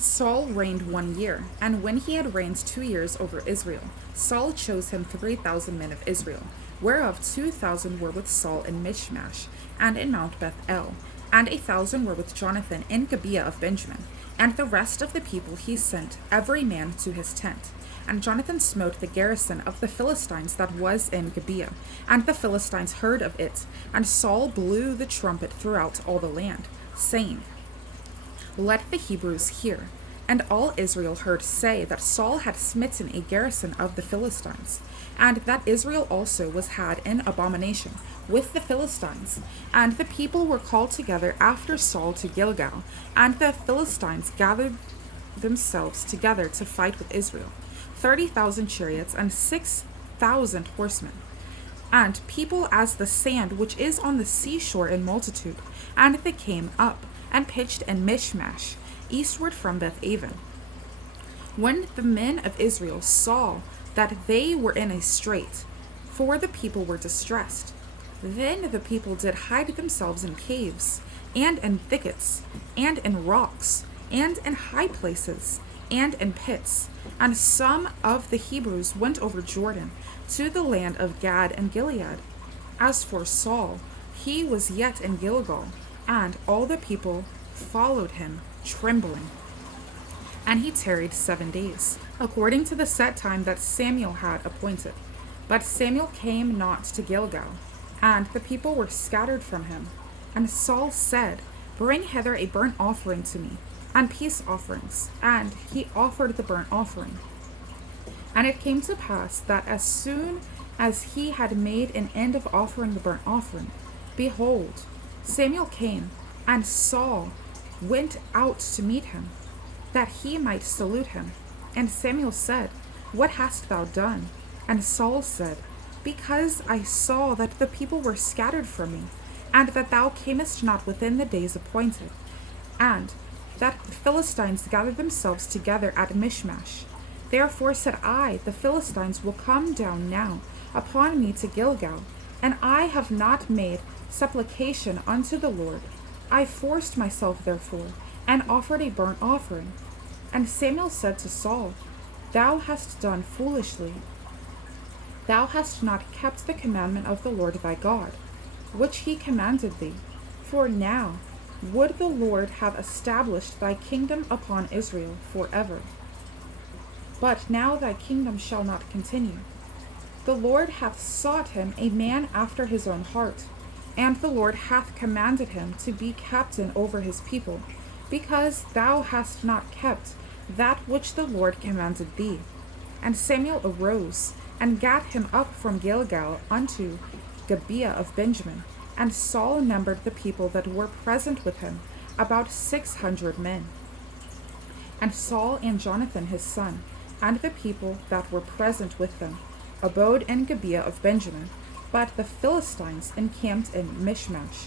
Saul reigned 1 year, and when he had reigned 2 years over Israel, Saul chose him 3,000 men of Israel, whereof 2,000 were with Saul in Michmash, and in Mount Beth-el, and 1,000 were with Jonathan in Gibeah of Benjamin. And the rest of the people he sent, every man to his tent. And Jonathan smote the garrison of the Philistines that was in Gibeah, and the Philistines heard of it. And Saul blew the trumpet throughout all the land, saying, Let the Hebrews hear. And all Israel heard say that Saul had smitten a garrison of the Philistines, and that Israel also was had in abomination with the Philistines. And the people were called together after Saul to Gilgal, and the Philistines gathered themselves together to fight with Israel, 30,000 chariots and 6,000 horsemen, and people as the sand which is on the seashore in multitude. And they came up and pitched in Michmash, eastward from Beth-aven. When the men of Israel saw that they were in a strait, for the people were distressed, then the people did hide themselves in caves, and in thickets, and in rocks, and in high places, and in pits. And some of the Hebrews went over Jordan to the land of Gad and Gilead. As for Saul, he was yet in Gilgal, and all the people followed him, trembling. And he tarried 7 days, according to the set time that Samuel had appointed. But Samuel came not to Gilgal, and the people were scattered from him. And Saul said, Bring hither a burnt offering to me, and peace offerings. And he offered the burnt offering. And it came to pass that as soon as he had made an end of offering the burnt offering, behold, Samuel came, and Saul went out to meet him, that he might salute him. And Samuel said, What hast thou done? And Saul said, Because I saw that the people were scattered from me, and that thou camest not within the days appointed, and that the Philistines gathered themselves together at Michmash. Therefore said I, The Philistines will come down now upon me to Gilgal, and I have not made supplication unto the Lord. I forced myself therefore, and offered a burnt offering. And Samuel said to Saul, Thou hast done foolishly. Thou hast not kept the commandment of the Lord thy God, which he commanded thee. For now would the Lord have established thy kingdom upon Israel forever. But now thy kingdom shall not continue. The Lord hath sought him a man after his own heart, and the Lord hath commanded him to be captain over his people, because thou hast not kept that which the Lord commanded thee. And Samuel arose, and gat him up from Gilgal unto Gibeah of Benjamin. And Saul numbered the people that were present with him, about 600 men. And Saul and Jonathan his son, and the people that were present with them, abode in Gibeah of Benjamin. But the Philistines encamped in Michmash.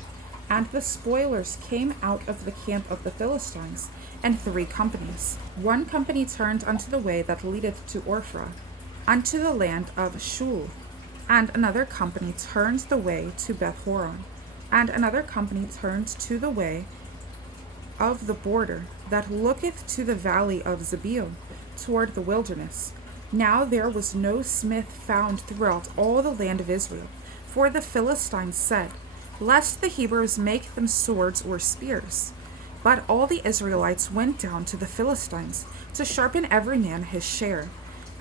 And the spoilers came out of the camp of the Philistines in 3 companies. One company turned unto the way that leadeth to Ophrah, unto the land of Shul. And another company turned the way to Beth-horon. And another company turned to the way of the border that looketh to the valley of Zebeel, toward the wilderness. Now there was no smith found throughout all the land of Israel. For the Philistines said, Lest the Hebrews make them swords or spears. But all the Israelites went down to the Philistines, to sharpen every man his share,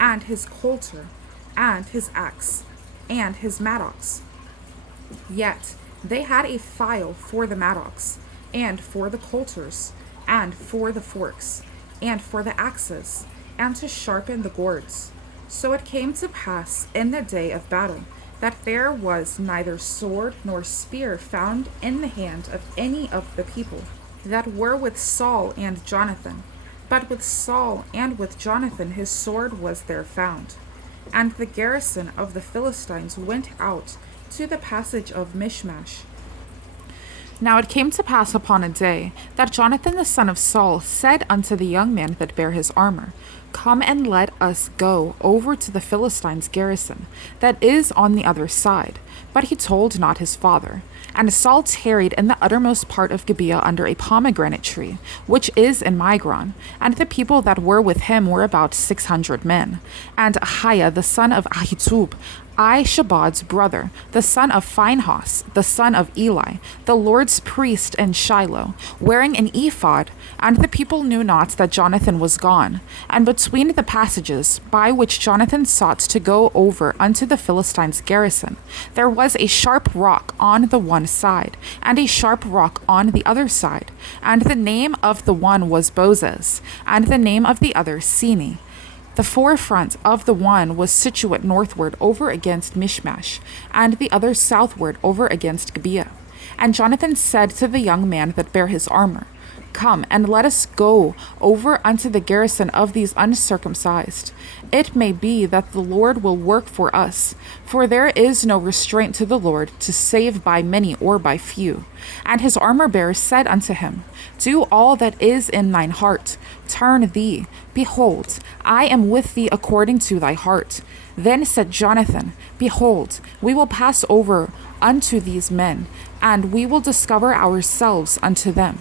and his coulter, and his axe, and his mattocks. Yet they had a file for the mattocks, and for the coulters, and for the forks, and for the axes, and to sharpen the gourds. So it came to pass in the day of battle, that there was neither sword nor spear found in the hand of any of the people that were with Saul and Jonathan. But with Saul and with Jonathan his sword was there found. And the garrison of the Philistines went out to the passage of Michmash. Now it came to pass upon a day that Jonathan the son of Saul said unto the young man that bare his armor, Come and let us go over to the Philistines' garrison, that is on the other side. But he told not his father. And Saul tarried in the uttermost part of Gibeah under a pomegranate tree, which is in Migron. And the people that were with him were about 600 men. And Ahiah the son of Ahitub, Shabad's brother, the son of Phinehas, the son of Eli, the Lord's priest in Shiloh, wearing an ephod, and the people knew not that Jonathan was gone. And between the passages by which Jonathan sought to go over unto the Philistines' garrison, there was a sharp rock on the one side, and a sharp rock on the other side. And the name of the one was Bozez, and the name of the other Seni. The forefront of the one was situate northward over against Michmash, and the other southward over against Gibeah. And Jonathan said to the young man that bare his armor, Come, and let us go over unto the garrison of these uncircumcised. It may be that the Lord will work for us, for there is no restraint to the Lord to save by many or by few. And his armor-bearer said unto him, Do all that is in thine heart. Turn thee. Behold, I am with thee according to thy heart. Then said Jonathan, Behold, we will pass over unto these men, and we will discover ourselves unto them.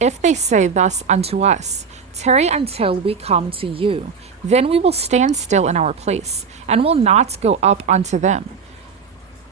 If they say thus unto us, Tarry until we come to you, then we will stand still in our place, and will not go up unto them.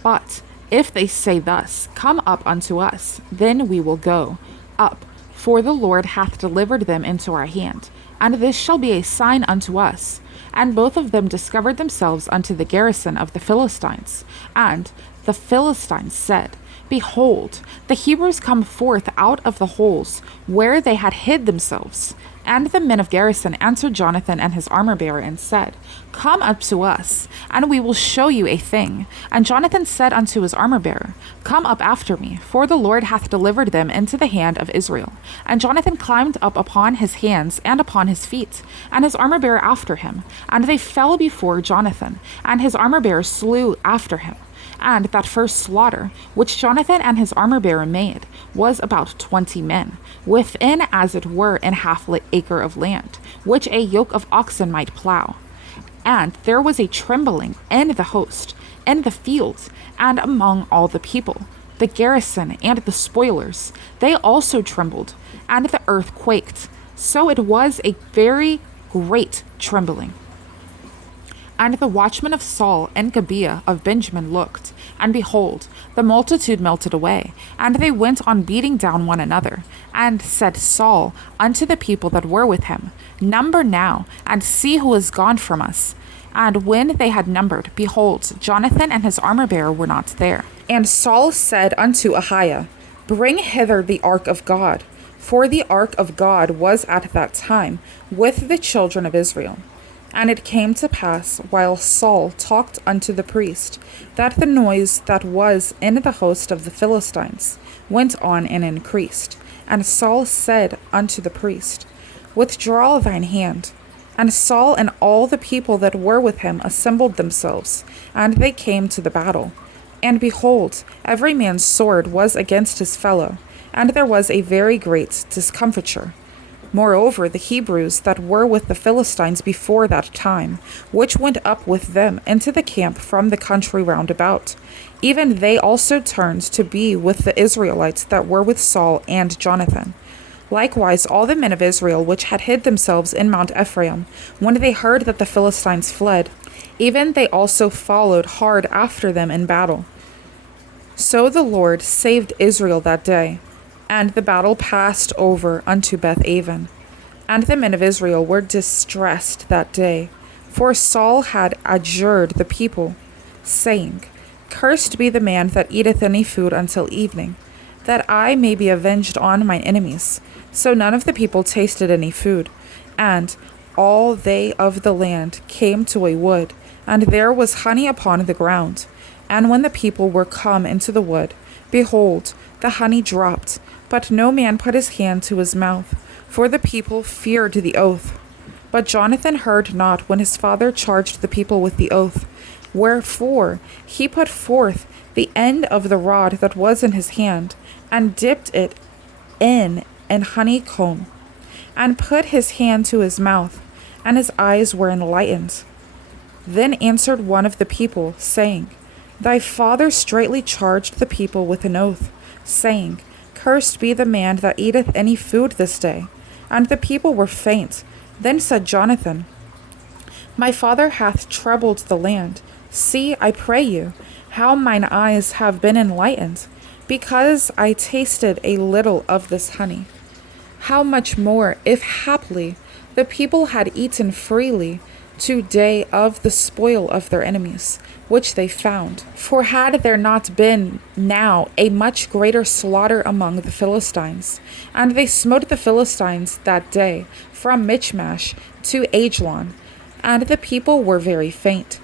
But if they say thus, Come up unto us, then we will go up, for the Lord hath delivered them into our hand, and this shall be a sign unto us. And both of them discovered themselves unto the garrison of the Philistines. And the Philistines said, Behold, the Hebrews come forth out of the holes where they had hid themselves. And the men of garrison answered Jonathan and his armor-bearer and said, Come up to us, and we will show you a thing. And Jonathan said unto his armor-bearer, Come up after me, for the Lord hath delivered them into the hand of Israel. And Jonathan climbed up upon his hands and upon his feet, and his armor-bearer after him. And they fell before Jonathan, and his armor-bearer slew after him. And that first slaughter, which Jonathan and his armor-bearer made, was about 20 men, within as it were an half acre of land, which a yoke of oxen might plow. And there was a trembling in the host, in the fields, and among all the people, the garrison and the spoilers. They also trembled, and the earth quaked. So it was a very great trembling. And the watchmen of Saul and Gibeah of Benjamin looked, and behold, the multitude melted away, and they went on beating down one another. And said Saul unto the people that were with him, Number now, and see who is gone from us. And when they had numbered, behold, Jonathan and his armor-bearer were not there. And Saul said unto Ahiah, Bring hither the ark of God, for the ark of God was at that time with the children of Israel. And it came to pass, while Saul talked unto the priest, that the noise that was in the host of the Philistines went on and increased. And Saul said unto the priest, Withdraw thine hand. And Saul and all the people that were with him assembled themselves, and they came to the battle. And behold, every man's sword was against his fellow, and there was a very great discomfiture. Moreover, the Hebrews that were with the Philistines before that time, which went up with them into the camp from the country round about, even they also turned to be with the Israelites that were with Saul and Jonathan. Likewise, all the men of Israel which had hid themselves in Mount Ephraim, when they heard that the Philistines fled, even they also followed hard after them in battle. So the Lord saved Israel that day. And the battle passed over unto Beth-aven. And the men of Israel were distressed that day, for Saul had adjured the people, saying, Cursed be the man that eateth any food until evening, that I may be avenged on mine enemies. So none of the people tasted any food. And all they of the land came to a wood, and there was honey upon the ground. And when the people were come into the wood, behold, the honey dropped, but no man put his hand to his mouth, for the people feared the oath. But Jonathan heard not when his father charged the people with the oath. Wherefore he put forth the end of the rod that was in his hand, and dipped it in an honeycomb, and put his hand to his mouth, and his eyes were enlightened. Then answered one of the people, saying, Thy father straitly charged the people with an oath. saying, Cursed be the man that eateth any food this day. And the people were faint. Then said Jonathan, My father hath troubled the land. See, I pray you, how mine eyes have been enlightened, because I tasted a little of this honey. How much more, if haply the people had eaten freely today of the spoil of their enemies, which they found. For had there not been now a much greater slaughter among the Philistines, and they smote the Philistines that day from Michmash to Ajalon, and the people were very faint.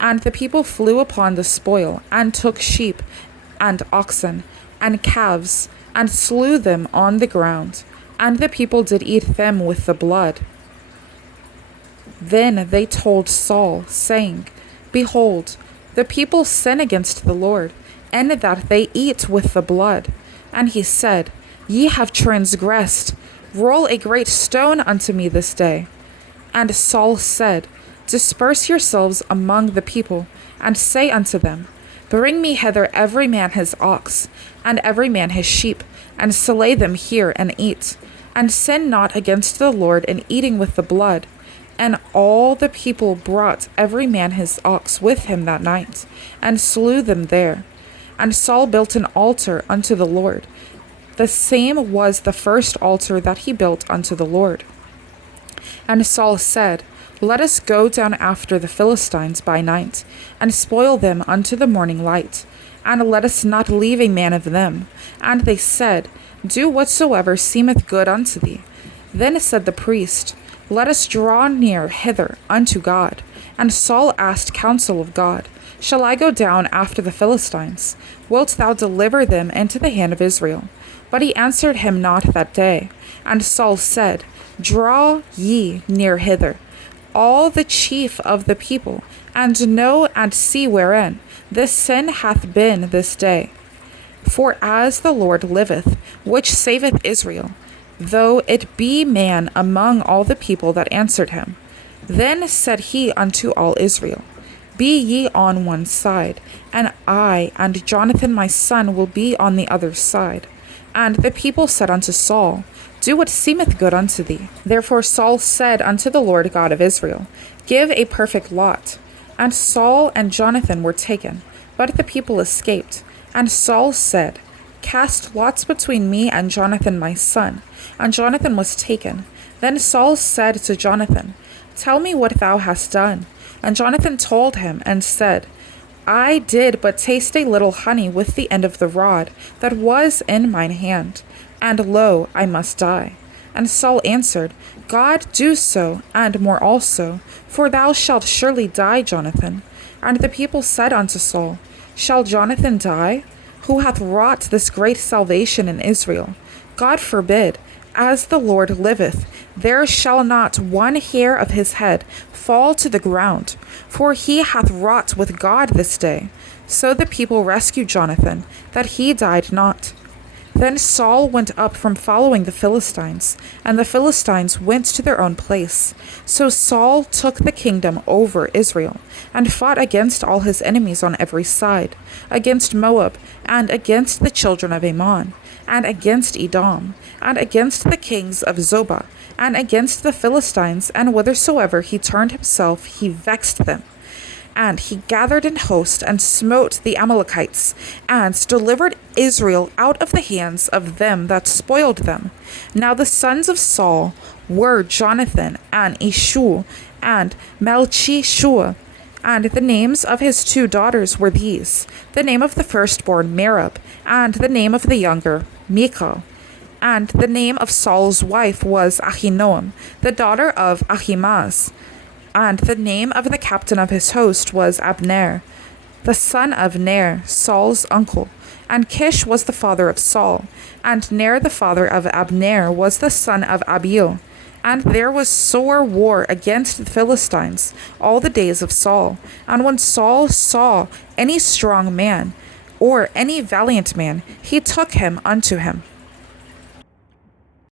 And the people flew upon the spoil, and took sheep, and oxen, and calves, and slew them on the ground, and the people did eat them with the blood. Then they told Saul, saying, Behold, the people sin against the Lord, and that they eat with the blood. And he said, Ye have transgressed. Roll a great stone unto me this day. And Saul said, Disperse yourselves among the people, and say unto them, Bring me hither every man his ox, and every man his sheep, and slay them here, and eat. And sin not against the Lord in eating with the blood. And all the people brought every man his ox with him that night, and slew them there. And Saul built an altar unto the Lord. The same was the first altar that he built unto the Lord. And Saul said, Let us go down after the Philistines by night, and spoil them unto the morning light, and let us not leave a man of them. And they said, Do whatsoever seemeth good unto thee. Then said the priest, Let us draw near hither unto God. And Saul asked counsel of God, Shall I go down after the Philistines? Wilt thou deliver them into the hand of Israel? But he answered him not that day. And Saul said, Draw ye near hither, all the chief of the people, and know and see wherein this sin hath been this day. For as the Lord liveth, which saveth Israel, though it be man among all the people that answered him. Then said he unto all Israel, Be ye on one side, and I and Jonathan my son will be on the other side. And the people said unto Saul, Do what seemeth good unto thee. Therefore Saul said unto the Lord God of Israel, Give a perfect lot. And Saul and Jonathan were taken, but the people escaped. And Saul said, Cast lots between me and Jonathan my son. And Jonathan was taken. Then Saul said to Jonathan, Tell me what thou hast done. And Jonathan told him, and said, I did but taste a little honey with the end of the rod that was in mine hand, and lo, I must die. And Saul answered, God do so, and more also, for thou shalt surely die, Jonathan. And the people said unto Saul, Shall Jonathan die, who hath wrought this great salvation in Israel? God forbid. As the Lord liveth, there shall not one hair of his head fall to the ground, for he hath wrought with God this day. So the people rescued Jonathan, that he died not. Then Saul went up from following the Philistines, and the Philistines went to their own place. So Saul took the kingdom over Israel, and fought against all his enemies on every side, against Moab, and against the children of Ammon, and against Edom, and against the kings of Zobah, and against the Philistines, and whithersoever he turned himself, he vexed them. And he gathered an host, and smote the Amalekites, and delivered Israel out of the hands of them that spoiled them. Now the sons of Saul were Jonathan, and Ishu, and Melchishua. And the names of his 2 daughters were these, the name of the firstborn Merab, and the name of the younger Michal. And the name of Saul's wife was Ahinoam, the daughter of Ahimaaz. And the name of the captain of his host was Abner, the son of Ner, Saul's uncle. And Kish was the father of Saul, and Ner the father of Abner was the son of Abiel. And there was sore war against the Philistines all the days of Saul. And when Saul saw any strong man, or any valiant man, he took him unto him.